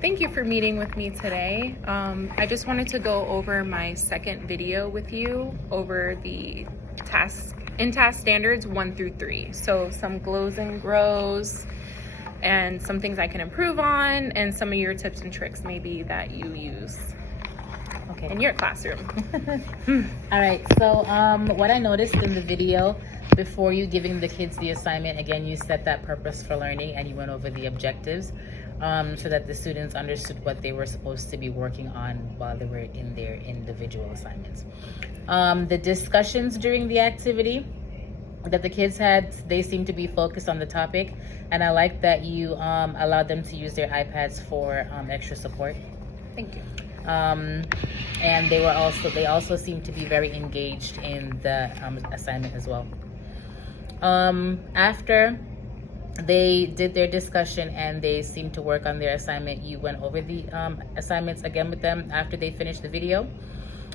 Thank you for meeting with me today. I just wanted to go over my second video with you over the task standards 1 through 3. So some glows and grows and some things I can improve on and some of your tips and tricks maybe that you use in your classroom. All right, so what I noticed in the video, before you giving the kids the assignment, again, you set that purpose for learning and you went over the objectives so that the students understood what they were supposed to be working on while they were in their individual assignments. The discussions during the activity that the kids had, they seemed to be focused on the topic, and I like that you allowed them to use their iPads for extra support. Thank you. And they also seemed to be very engaged in the assignment as well. After they did their discussion and they seemed to work on their assignment, you went over the assignments again with them after they finished the video.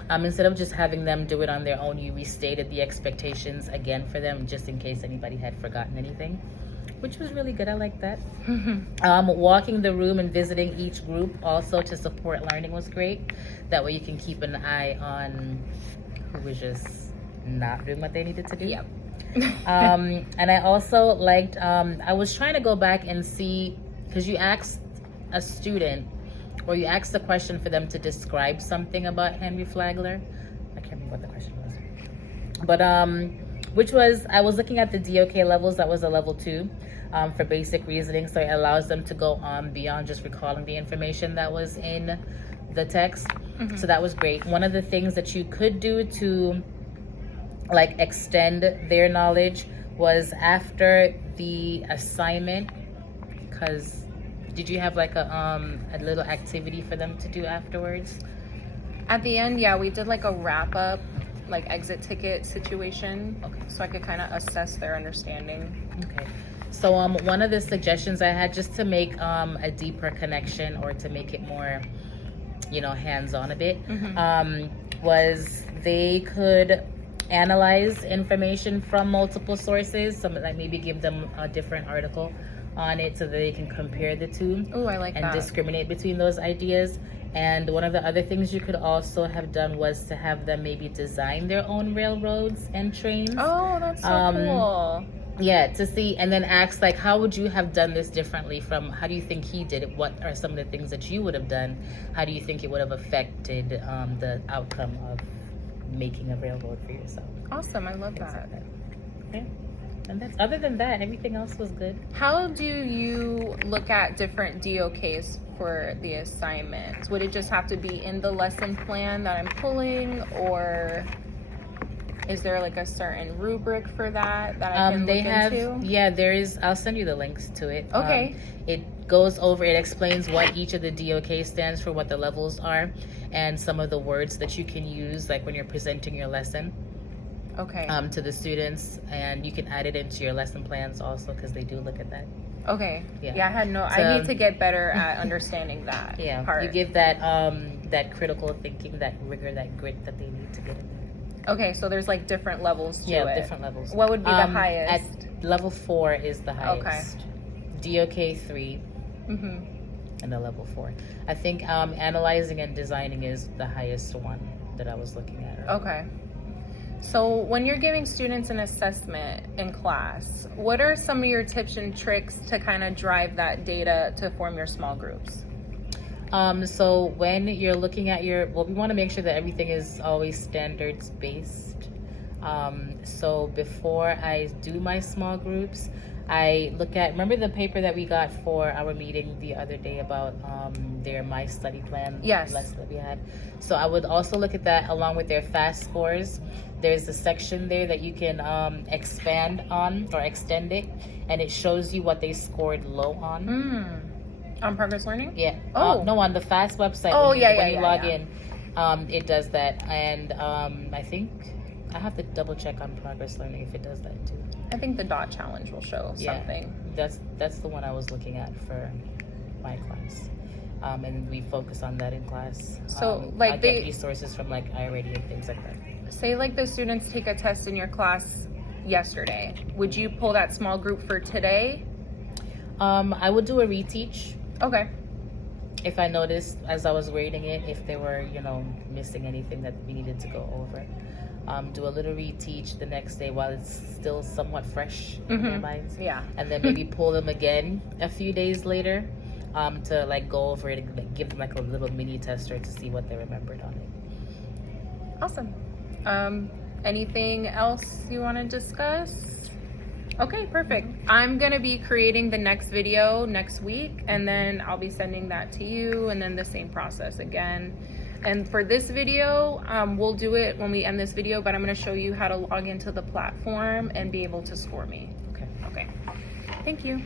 Instead of just having them do it on their own, you restated the expectations again for them, just in case anybody had forgotten anything, which was really good. I like that. Walking the room and visiting each group also to support learning was great. That way you can keep an eye on who was just not doing what they needed to do. Yep. And I also liked, I was trying to go back and see, because you asked a student, or you asked the question for them to describe something about Henry Flagler. I can't remember what the question was. But, which was, I was looking at the DOK levels, that was a level 2 for basic reasoning. So it allows them to go on beyond just recalling the information that was in the text. So that was great. One of the things that you could do to like extend their knowledge was after the assignment, because did you have like a little activity for them to do afterwards? At the end, yeah, we did like a wrap up, like exit ticket situation. Okay. So I could kind of assess their understanding. Okay. So one of the suggestions I had, just to make a deeper connection, or to make it more, hands-on a bit, was they could analyze information from multiple sources. Some, like, maybe give them a different article on it so that they can compare the two. Oh, I like that. And discriminate between those ideas. And one of the other things you could also have done was to have them maybe design their own railroads and trains. Oh, that's so cool. Yeah, to see, and then ask, like, how would you have done this differently from how do you think he did it? What are some of the things that you would have done? How do you think it would have affected the outcome of making a railroad for yourself? Awesome, I love that. Okay. And other than that, everything else was good. How do you look at different DOKs for the assignments? Would it just have to be in the lesson plan that I'm pulling, or is there like a certain rubric for that I can look into? Yeah, there is. I'll send you the links to it. Okay. It goes over, it explains what each of the DOK stands for, what the levels are, and some of the words that you can use, like when you're presenting your lesson. Okay. To the students, and you can add it into your lesson plans also, because they do look at that. Okay. Yeah. I need to get better at understanding that part. You give that that critical thinking, that rigor, that grit that they need to get in there. Okay, so there's like different levels to it. Yeah, different levels. What would be the highest? At level 4 is the highest. Okay. DOK 3. And a level 4. I think analyzing and designing is the highest one that I was looking at. Okay. So when you're giving students an assessment in class, what are some of your tips and tricks to kind of drive that data to form your small groups? So when you're looking at we want to make sure that everything is always standards based. So before I do my small groups, I look at, remember the paper that we got for our meeting the other day about their My Study Plan lesson that we had? So I would also look at that along with their FAST scores. There's a section there that you can expand on or extend it, and it shows you what they scored low on. On Progress Learning? Yeah. Oh. No, on the FAST website. When you log in, it does that. And I think I have to double check on Progress Learning if it does that too. I think the DOT challenge will show something. That's the one I was looking at for my class. And we focus on that in class. So I get resources from like iReady and things like that. Say like the students take a test in your class yesterday. Would you pull that small group for today? I would do a reteach. Okay. if I noticed as I was grading it, if they were, you know, missing anything that we needed to go over. Do a little reteach the next day while it's still somewhat fresh in their minds. Yeah. And then maybe pull them again a few days later to like go over it and like, give them like a little mini tester to see what they remembered on it. Awesome. Anything else you want to discuss? Okay, perfect. I'm gonna be creating the next video next week, and then I'll be sending that to you, and then the same process again. And for this video, we'll do it when we end this video, but I'm gonna show you how to log into the platform and be able to score me. Okay. Okay. Thank you.